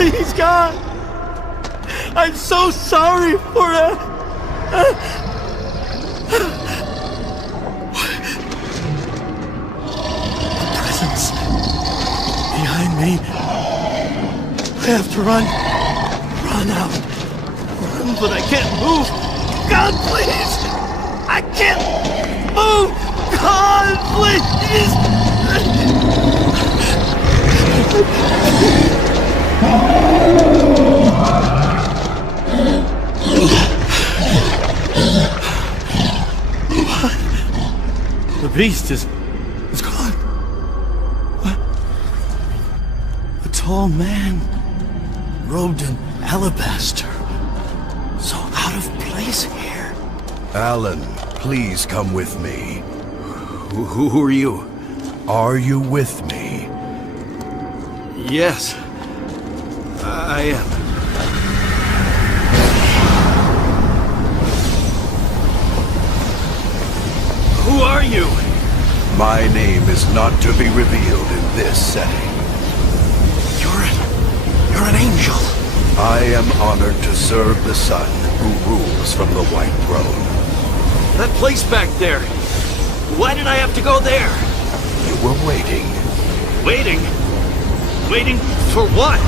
Please, God. I'm so sorry for presence behind me. I have to run out, but I can't move. God, please! I can't move! God, please! The beast is gone. What? A tall man, robed in alabaster. So out of place here. Alan, please come with me. Who are you? Are you with me? Yes, I am. Who are you? My name is not to be revealed in this setting. You're an angel. I am honored to serve the Sun who rules from the White Throne. That place back there. Why did I have to go there? You were waiting. Waiting? Waiting for what?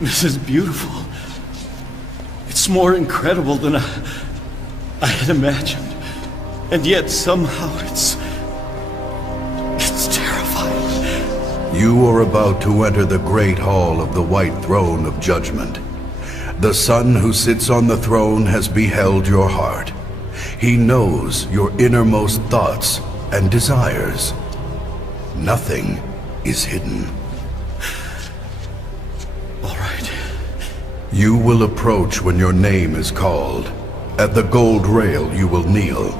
This is beautiful. It's more incredible than I had imagined. And yet somehow it's terrifying. You are about to enter the Great Hall of the White Throne of Judgment. The Sun who sits on the throne has beheld your heart. He knows your innermost thoughts and desires. Nothing is hidden. You will approach when your name is called. At the gold rail you will kneel,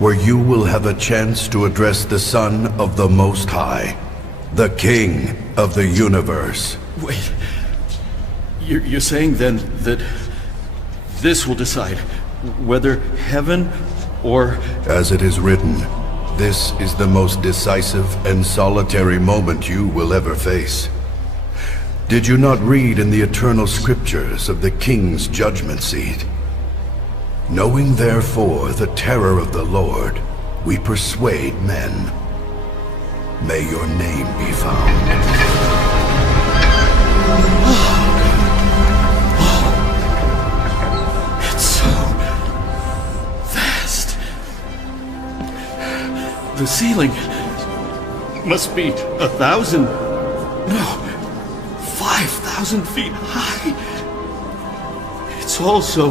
where you will have a chance to address the Son of the Most High, the King of the Universe. Wait, you're saying then that this will decide whether heaven or... As it is written, this is the most decisive and solitary moment you will ever face. Did you not read in the eternal scriptures of the King's judgment seat? Knowing therefore the terror of the Lord, we persuade men. May your name be found. It's so vast. The ceiling must be 1,000, no, 5,000 feet high. It's also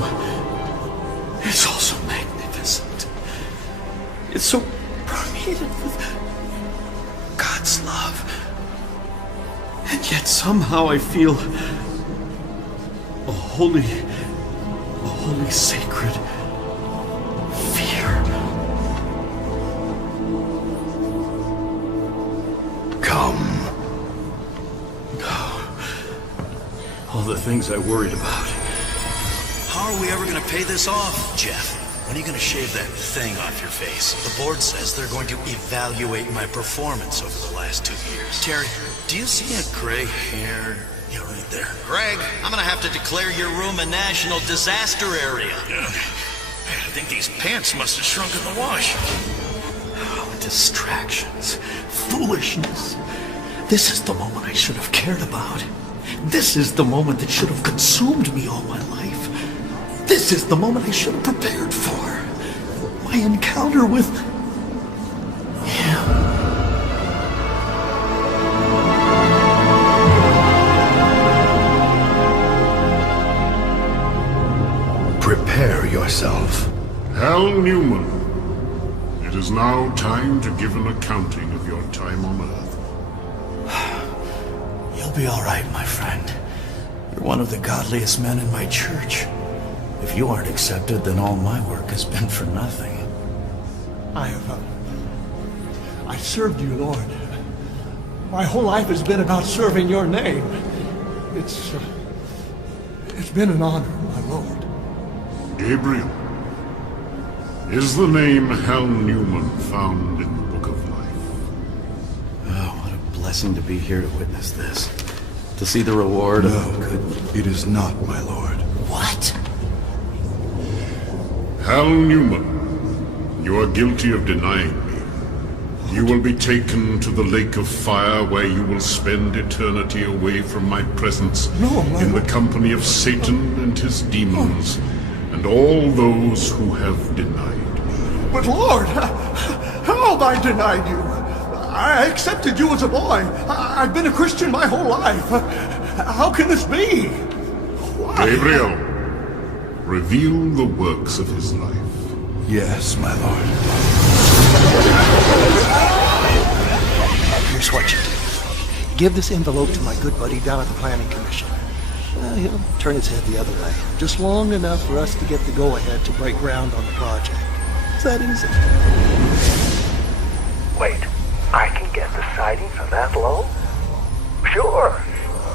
magnificent. It's so permeated with God's love. And yet somehow I feel a holy sacred fear. Come. All the things I worried about. How are we ever gonna pay this off, Jeff? When are you gonna shave that thing off your face? The board says they're going to evaluate my performance over the last 2 years. Terry, do you see a gray hair? Yeah, right there. Greg, I'm gonna have to declare your room a national disaster area. I think these pants must have shrunk in the wash. Oh, distractions. Foolishness. This is the moment I should have cared about. This is the moment that should have consumed me all my life. This is the moment I should have prepared for. My encounter with him. Prepare yourself. Hal Newman, it is now time to give an accounting of your time on Earth. You'll be all right, my friend. You're one of the godliest men in my church. If you aren't accepted, then all my work has been for nothing. I served you, Lord. My whole life has been about serving your name. It's been an honor, my lord. Gabriel, is the name Hal Newman found in the Book of Life? Oh, what a blessing to be here to witness this. To see the reward No, of good. it is not, my lord. What? Hal Newman, you are guilty of denying me. You will be taken to the lake of fire where you will spend eternity away from my presence in the company of Satan and his demons and all those who have denied me. But Lord, how have I denied you? I accepted you as a boy. I've been a Christian my whole life. How can this be? Why? Gabriel, reveal the works of his life. Yes, my lord. Here's what you do. Give this envelope to my good buddy down at the Planning Commission. He'll turn his head the other way, just long enough for us to get the go-ahead to break ground on the project. It's that easy. Wait, I can get the siding for that low? Sure.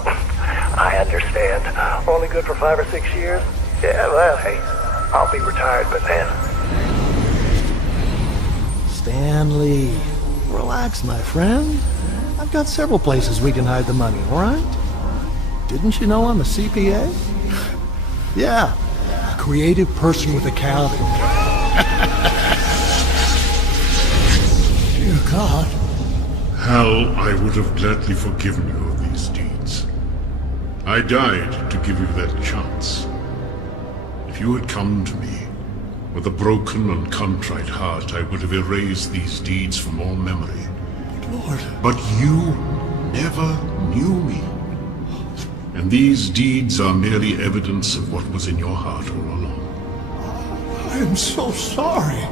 I understand. Only good for 5 or 6 years? Yeah, well, hey, I'll be retired by then. Stanley, relax, my friend. I've got several places we can hide the money, all right? Didn't you know I'm a CPA? Yeah, a creative person with accounting. Dear God. Hal, I would have gladly forgiven you of these deeds. I died to give you that chance. If you had come to me with a broken and contrite heart, I would have erased these deeds from all memory. Lord. But you never knew me. And these deeds are merely evidence of what was in your heart all along. I am so sorry.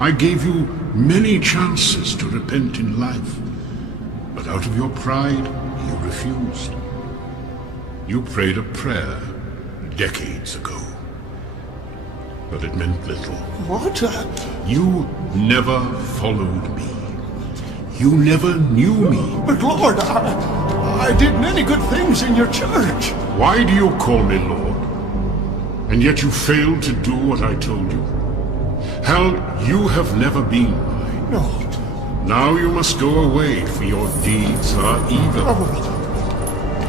I gave you many chances to repent in life, but out of your pride, you refused. You prayed a prayer decades ago, but it meant little. What? You never followed me. You never knew me. But Lord, I did many good things in your church. Why do you call me Lord? And yet you failed to do what I told you. Hal, you have never been mine. No. Now you must go away, for your deeds are evil.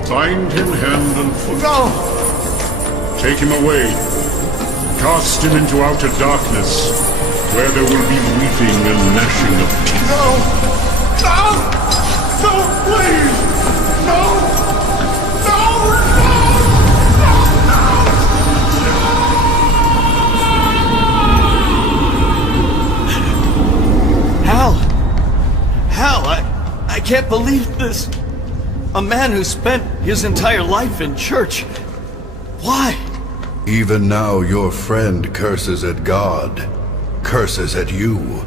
Bind him hand and foot. No. Take him away. Cast him into outer darkness, where there will be weeping and gnashing of teeth. No. No. No, please. No. No. Hal, I can't believe this. A man who spent his entire life in church. Why? Even now your friend curses at God, curses at you.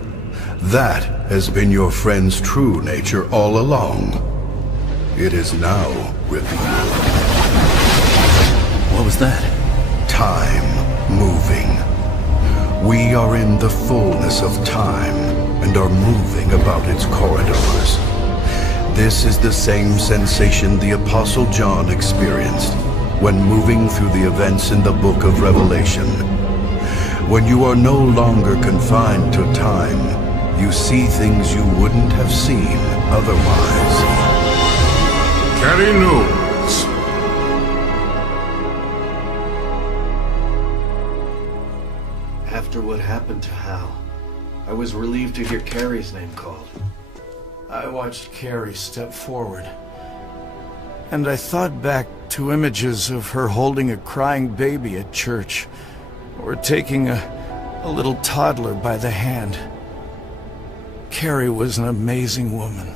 That has been your friend's true nature all along. It is now revealed. What was that? Time moving. We are in the fullness of time and are moving about its corridors. This is the same sensation the Apostle John experienced when moving through the events in the book of Revelation. When you are no longer confined to time, you see things you wouldn't have seen otherwise. Carry notes. After what happened to Hal, I was relieved to hear Carrie's name called. I watched Carrie step forward, and I thought back to images of her holding a crying baby at church, or taking a little toddler by the hand. Carrie was an amazing woman.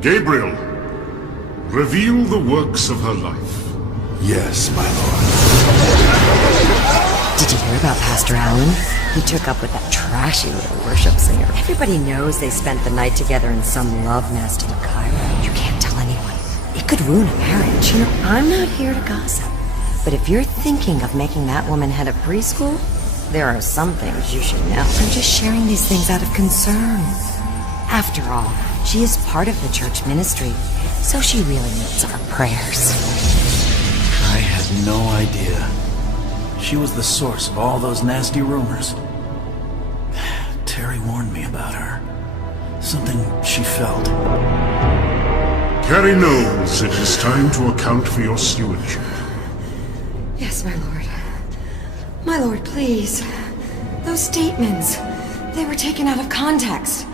Gabriel, reveal the works of her life. Yes, my lord. Did you hear about Pastor Allen? He took up with that trashy little worship singer. Everybody knows they spent the night together in some love nest in Cairo. You can't tell anyone. It could ruin a marriage. You know, I'm not here to gossip. But if you're thinking of making that woman head of preschool, there are some things you should know. I'm just sharing these things out of concern. After all, She is part of the church ministry, so she really needs our prayers. I had no idea. She was the source of all those nasty rumors. Terry warned me about her. Something she felt. Carrie Knowles, it is time to account for your stewardship. Yes, my lord. My lord, please. Those statements, they were taken out of context.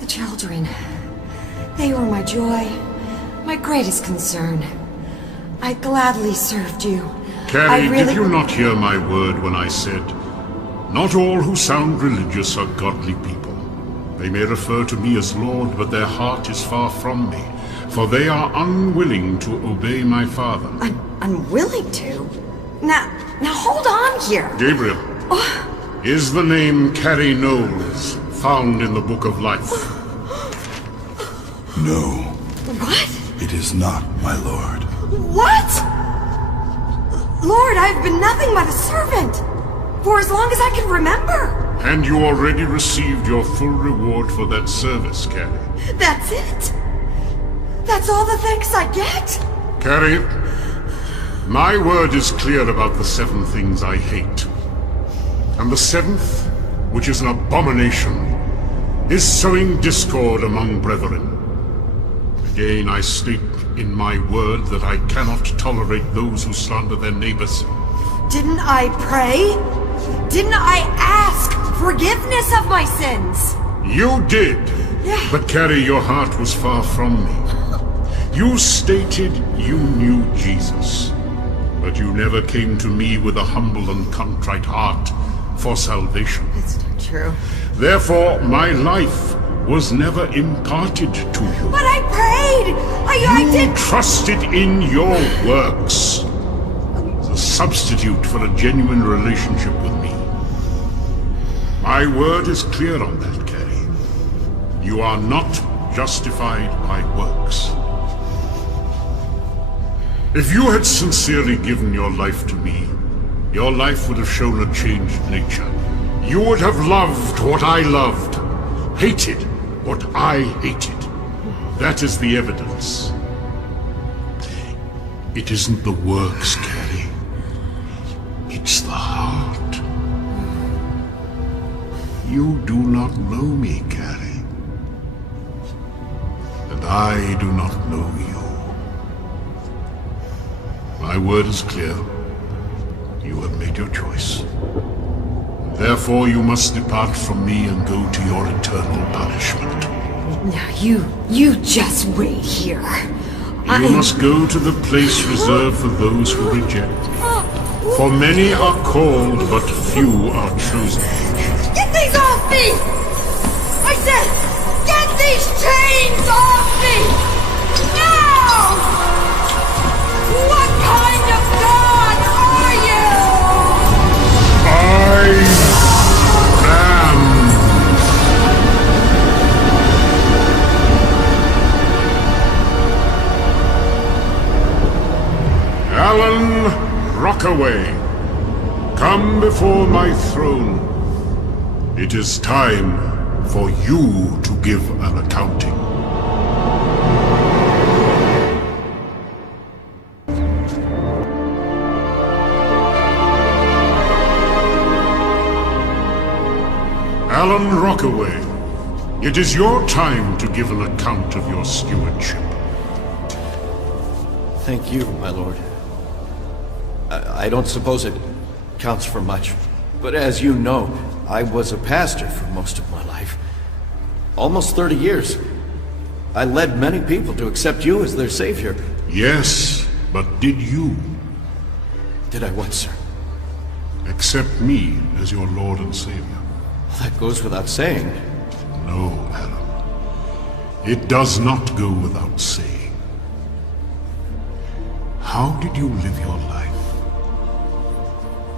The children, they were my joy, my greatest concern. I gladly served you. Carrie, did you not hear my word when I said, not all who sound religious are godly people. They may refer to me as Lord, but their heart is far from me, for they are unwilling to obey my father. Unwilling to? Now hold on here. Gabriel, is the name Carrie Knowles found in the Book of Life? No. What? It is not, my lord. What? Lord, I've been nothing but a servant for as long as I can remember. And you already received your full reward for that service, Carrie. That's it? That's all the thanks I get? Carrie, my word is clear about the 7 things I hate. And the 7th, which is an abomination, is sowing discord among brethren. Again, I state in my word that I cannot tolerate those who slander their neighbors. Didn't I pray? Didn't I ask forgiveness of my sins? You did. Yeah. But Carrie, your heart was far from me. You stated you knew Jesus, but you never came to me with a humble and contrite heart for salvation. That's not true. Therefore, my life was never imparted to you. But I prayed! I did... You trusted in your works as a substitute for a genuine relationship with me. My word is clear on that, Carrie. You are not justified by works. If you had sincerely given your life to me, your life would have shown a changed nature. You would have loved what I loved, hated what I hated. That is the evidence. It isn't the works, Carrie. It's the heart. You do not know me, Carrie. And I do not know you. My word is clear. You have made your choice. Therefore, you must depart from me and go to your eternal punishment. Now you just wait here. You must go to the place reserved for those who reject. For many are called, but few are chosen. Get these off me! I said, get these chains off me! Now! What kind of God are you? I am. Alan Rockaway, come before my throne. It is time for you to give an accounting. Alan Rockaway, it is your time to give an account of your stewardship. Thank you, my lord. I don't suppose it counts for much, but as you know, I was a pastor for most of my life. Almost 30 years. I led many people to accept you as their savior. Yes, but did you Did I what, sir? accept me as your Lord and Savior? That goes without saying. No, Alan. It does not go without saying. How did you live your life?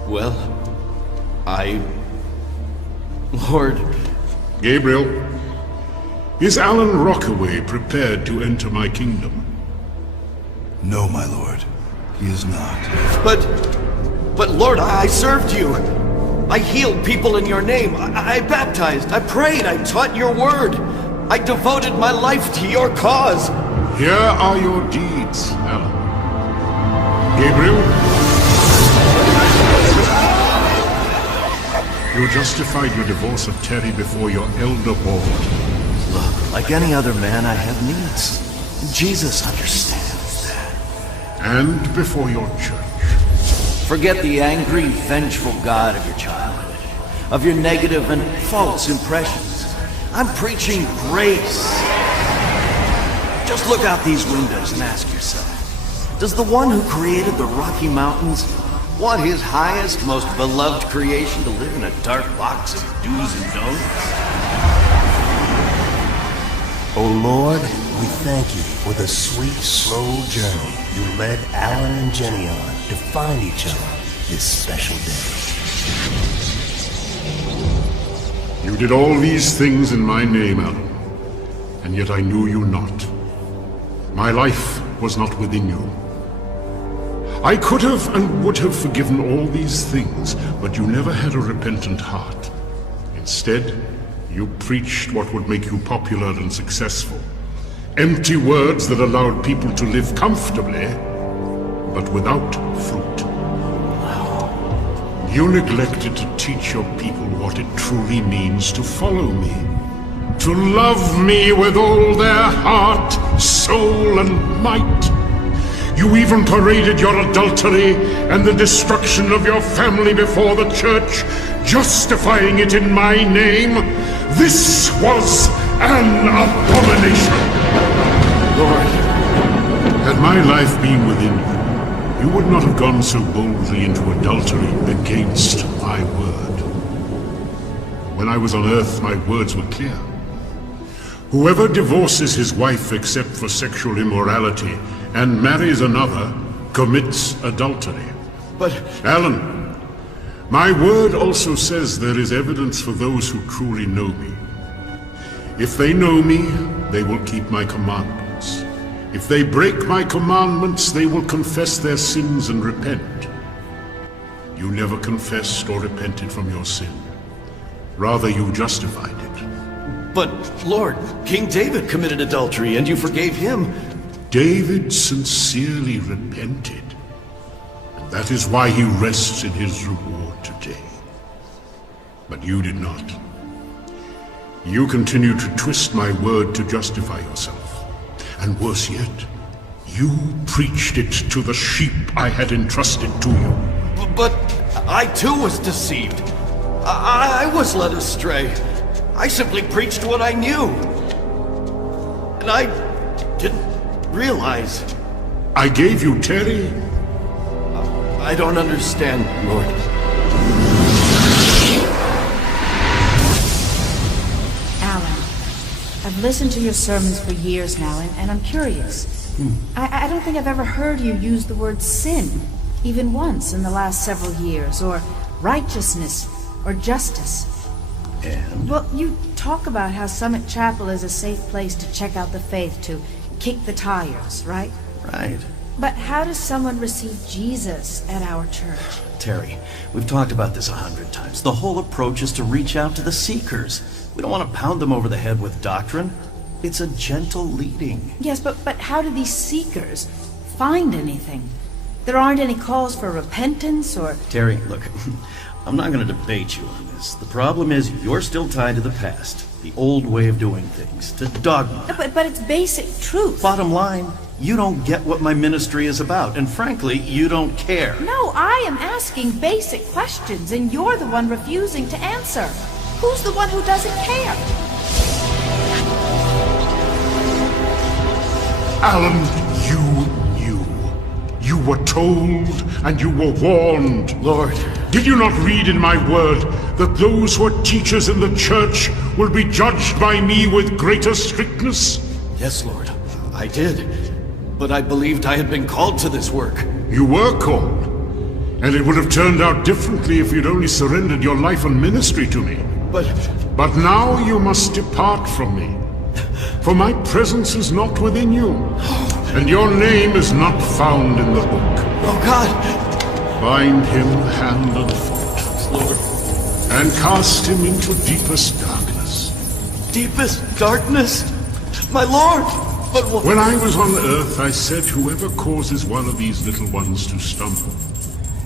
Well, Lord... Gabriel, is Alan Rockaway prepared to enter my kingdom? No, my lord. He is not. But Lord, I served you. I healed people in your name. I baptized. I prayed. I taught your word. I devoted my life to your cause. Here are your deeds, Alan. Gabriel? You justified your divorce of Terry before your elder board. Look, like any other man, I have needs. Jesus understands that. And before your church. Forget the angry, vengeful God of your childhood, of your negative and false impressions. I'm preaching grace. Just look out these windows and ask yourself, does the one who created the Rocky Mountains want his highest, most beloved creation to live in a dark box of do's and don'ts? Oh Lord, we thank you for the sweet, slow journey you led Alan and Jenny on to find each other this special day. You did all these things in my name, Alan, and yet I knew you not. My life was not within you. I could have and would have forgiven all these things, but you never had a repentant heart. Instead, you preached what would make you popular and successful. Empty words that allowed people to live comfortably, but without fruit. You neglected to teach your people what it truly means to follow me. To love me with all their heart, soul, and might. You even paraded your adultery and the destruction of your family before the church, justifying it in my name. This was an abomination. Lord, had my life been within you, you would not have gone so boldly into adultery against my word. When I was on earth, my words were clear. Whoever divorces his wife except for sexual immorality and marries another commits adultery. but Alan, my word also says there is evidence for those who truly know me. If they know me, they will keep my commandments. If they break my commandments, they will confess their sins and repent. You never confessed or repented from your sin. Rather, you justified it. But, Lord, King David committed adultery, and you forgave him. David sincerely repented, and that is why he rests in his reward today. But you did not. You continue to twist my word to justify yourself. And worse yet, you preached it to the sheep I had entrusted to you. But I too was deceived. I was led astray. I simply preached what I knew. And I didn't realize. I gave you Terry. I don't understand, Lord. Alan, I've listened to your sermons for years now, and I'm curious. I don't think I've ever heard you use the word sin, even once in the last several years, or righteousness, or justice. And? Well, you talk about how Summit Chapel is a safe place to check out the faith, to kick the tires, right? Right. But how does someone receive Jesus at our church? Terry, we've talked about this 100 times. The whole approach is to reach out to the seekers. We don't want to pound them over the head with doctrine. It's a gentle leading. Yes, but how do these seekers find anything? There aren't any calls for repentance or... Terry, look, I'm not going to debate you on this. The problem is you're still tied to the past, the old way of doing things, to dogma. But it's basic truth. Bottom line, you don't get what my ministry is about, and frankly, you don't care. No, I am asking basic questions, and you're the one refusing to answer. Who's the one who doesn't care? Alan, you knew. You were told and you were warned. Lord. Did you not read in my word that those who are teachers in the church will be judged by me with greater strictness? Yes, Lord, I did. But I believed I had been called to this work. You were called. And it would have turned out differently if you'd only surrendered your life and ministry to me. But now you must depart from me. For my presence is not within you. And your name is not found in the book. Oh, God! Bind him hand and foot, Lord. and cast him into deepest darkness. Deepest darkness? My lord! But what? When I was on Earth, I said whoever causes one of these little ones to stumble,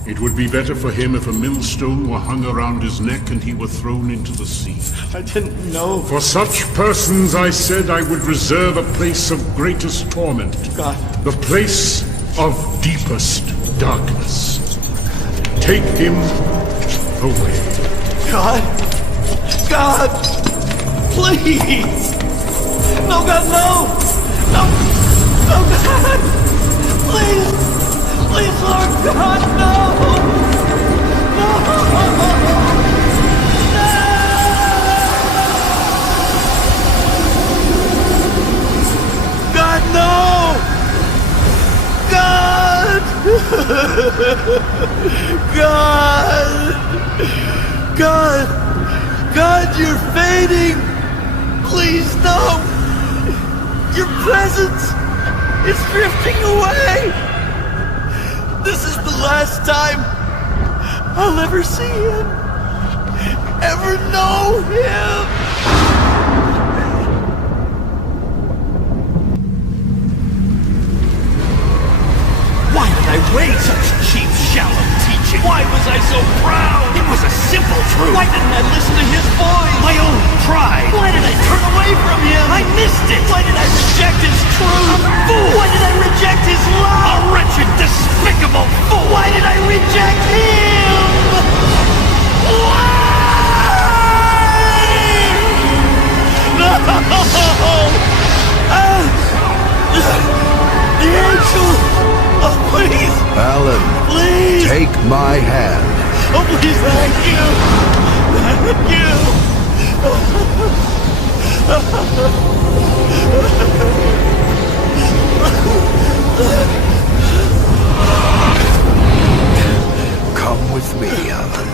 it would be better for him if a millstone were hung around his neck and he were thrown into the sea. I didn't know. For such persons, I said I would reserve a place of greatest torment. God. The place of deepest darkness. Take him away. God! God! Please! No, God, no! No! No, God! Please! Please, Lord God, no! No! God, no! God! God! God! God, you're fading! Please, no! Your presence is drifting away! This is the last time I'll ever see him! Ever know him! Why did I raise such cheap, shallow teaching? Why was I so proud? It was a simple truth. Why didn't I listen to his voice? My own pride. Why did I turn away from him? I missed it. Why did I reject his truth? A fool. Why did I reject his love? A wretched, despicable fool. Why did I reject him? Why? No! The angel! Oh, please! Alan, please! Take my hand. Oh, please, thank you! Thank you! Come with me, Alan.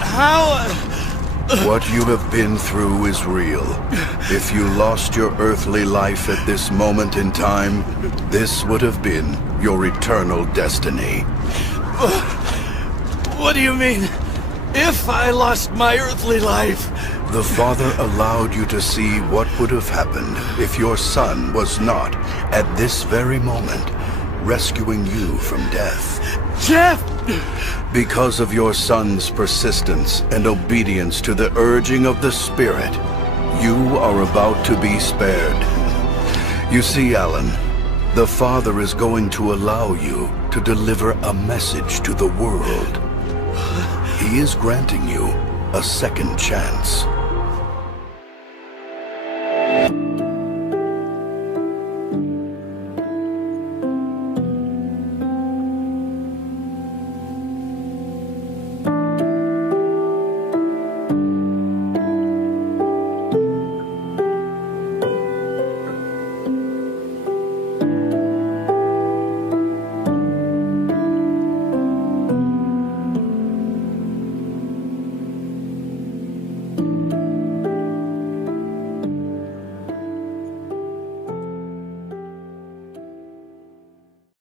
How? What you have been through is real. If you lost your earthly life at this moment in time, this would have been your eternal destiny. What do you mean? If I lost my earthly life? The Father allowed you to see what would have happened if your son was not, at this very moment, rescuing you from death. Jeff! Because of your son's persistence and obedience to the urging of the Spirit, you are about to be spared. You see, Alan, the Father is going to allow you to deliver a message to the world. He is granting you a second chance.